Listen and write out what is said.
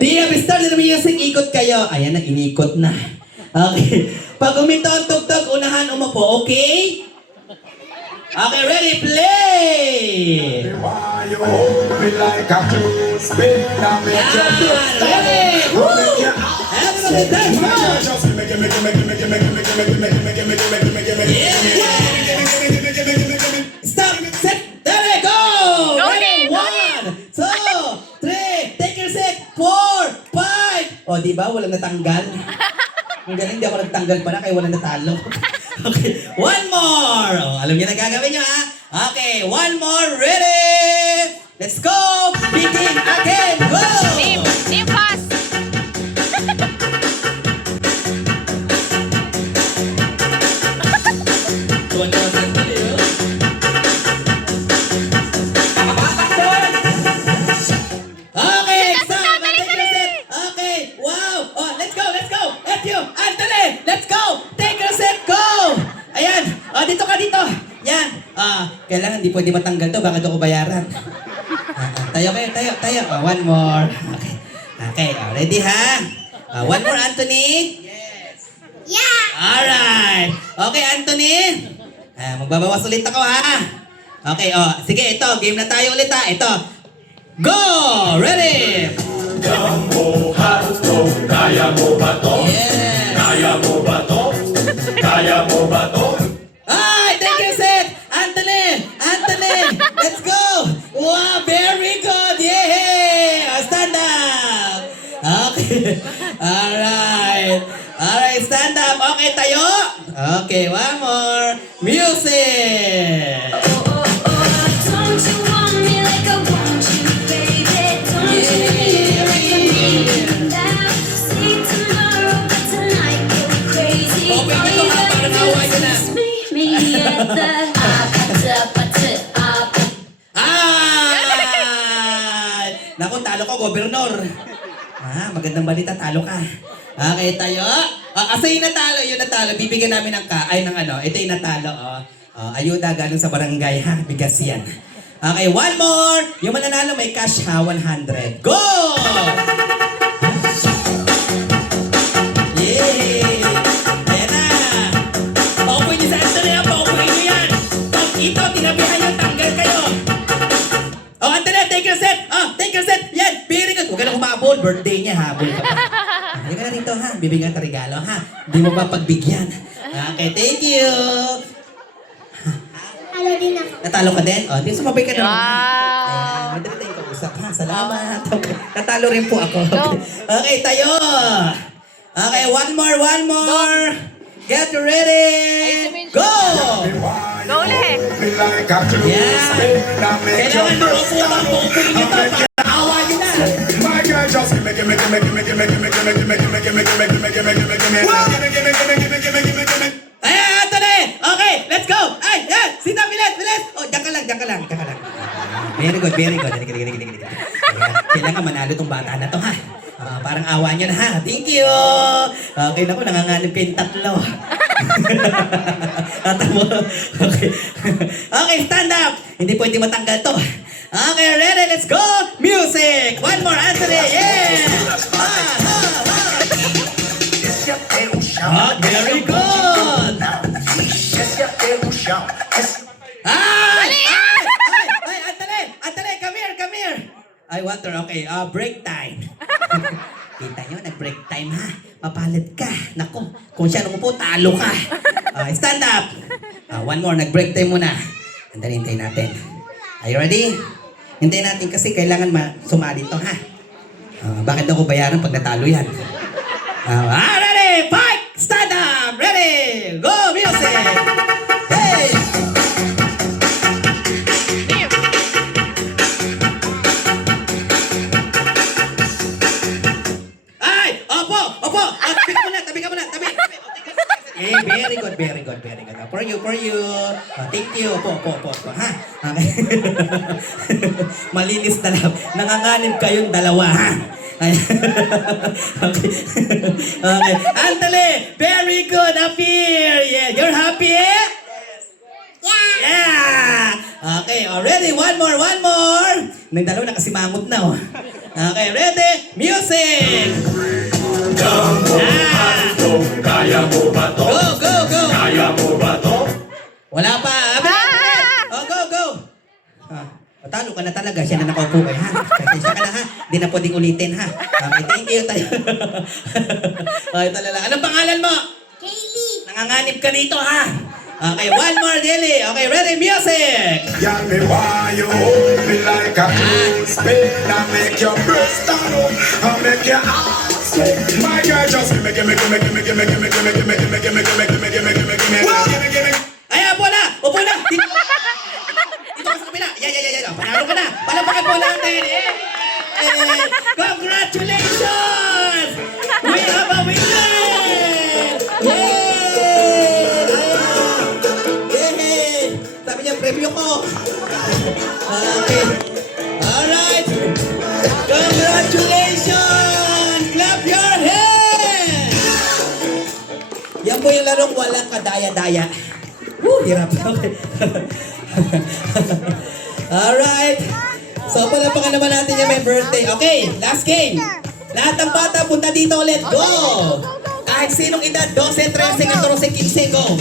Di have started the music, ikot kayo. Ayan na, inikot na. Okay. Pag uminto ang tugtog, unahan umupo, okay? Okay, ready, play! Why you hold me like a clothespin? I make you Yan, ready! Woo! Everybody dance, man! Stop, set, ready, go! Ready, 1, 2, 3, take your set, 4, 5. O, di ba? Walang natanggal. Ang galing, di ako nagtanggal pa na, kaya walang natalo. Okay, one more! O, alam niyo na gagawin niyo, ha? Okay, one more, ready! Let's go! Begin again, go! Team fast! Tuwan naman sa tuloy, oh. Okay, stop! Take your set! Okay, wow! Oh, let's go, let's go! Let's you! Anthony! Let's go! Take your set, go! Ayan! Oh, dito ka dito! Yan! Kailangan di pwede matanggal to, baka doon ko bayaran. Tayo kayo, tayo. Oh, one more. Okay. Okay, ready ha? One more, Anthony? Yeah! Alright! Okay, Anthony? Magbabawas ulit ako, ha? Okay, sige, ito. Game na tayo ulit, ha? Ito. Go! Ready? Kaya mo ba to? Yeah! Kaya mo ba to? Kaya mo ba to? Ay, take your set! Anthony! Anthony! Let's go! Wow, very good! Yeah! Stand up! Okay. Alright. Alright, stand up. Okay, tayo. Okay, one more. Music! Don't you want me like I want you, baby? Don't you need me like I need you now? Say tomorrow, but tonight you're crazy. Oh, baby, ito ha, parang awa yun na. Meet me at the Ay! Naku, talo ko, gobernador. Magandang balita, talo ka. Okay, tayo. Asa yung natalo, bibigyan namin ng ito yung natalo, ayuda galing sa barangay, ha? Bigas yan. Okay, one more. Yung mananalo may cash, ha? 100. Go! Yay! Ayan na. Paupuin niyo sa Anthony, ha? Paupuin niyo yan. Pag ito, tinabihan niyo, tanggal kayo. Oh, Anthony, take your set. Take your set. Yan, very good. Huwag ka na humabol. Birthday niya, habol ka pa. Halika na rito, ha? Bibigyan ka regalo, ha? Hindi mo ba pagbigyan? Okay, thank you. Ano din ako. Natalo ka din? Di sumabay ka na. Wow. Ayan, madali tayong kausap, ha? Salamat. Okay. Natalo rin po ako. Okay, tayo. Okay, one more. Get ready. Go! Go ulit! Me like a clothespin. I make you Kailangan maupo ang pupuin nyo to para awa nyo na. My girl just gimme. Ayan, Anthony! Okay, let's go! Ay, yan! Sit down, bilis! Oh, diyan ka lang. Very good. Ayan, kailangan manalo tong bata na to, ha? Parang awa niya na, ha? Thank you! Okay, naku, nanganganib kayong tatlo. Okay. Okay, stand up! Hindi pwede matanggal to. Okay, ready? Let's go! Music! One more, Anthony! Yeah! Very good! Ay, Anthony, come here. Ay, water, okay. Break time. Kita nyo, nag-break time, ha? Mapalit ka. Naku, kung siya nung upo, talo ka. Stand up. One more, nag-break time muna. Hintayin natin. Are you ready? Hintayin natin kasi kailangan sumali to, ha? Bakit ako bayaran pag natalo yan? Ready? Fight! Stand up! Ready? Go! Music! Hey! Team! Ay! Opo! Tabi ka muna! Very good. For you. Thank you. Opo. Ha? Okay. Malinis na lang. Nanganganib kayong dalawa, ha? Okay. Anthony, very good. Up here. Yeah. You're happy? Yeah! Yeah! Okay, ready? One more. Nang dalawa nakasimangot na, oh. Okay, ready? Music! Kaya mo ba to? Go! Kaya mo ba to? Wala pa. Oh, go! Patalo ka na talaga. Siya na nakaupo ha. Pasensya ka na ha. Hindi na pwedeng ulitin ha. Okay, thank you tayo. Okay, talala. Anong pangalan mo? Kaylee. Nanganganib ka dito ha. Okay, one more, Dilly. Okay, ready? Music! Yeah, me why you hold me like a clothespin. I make your breast stand up, I make your ass swing. My girl just gimme. Ay, upo na! Dito ka sa kabila. Yeah. Panalo ka na. Palapakan po natin. Congratulations! We have a winner! Yay! Sabi niya, premyo ko. Okay. Alright. Congratulations! Clap your hands! Yan po yung larong walang kadaya-daya. Hirap. Okay. Alright. So, palapakan naman natin yung may birthday. Okay, last game. Lahat ng bata, punta dito ulit. Go! Kahit sinong edad, 12, 13, 14, 15, go!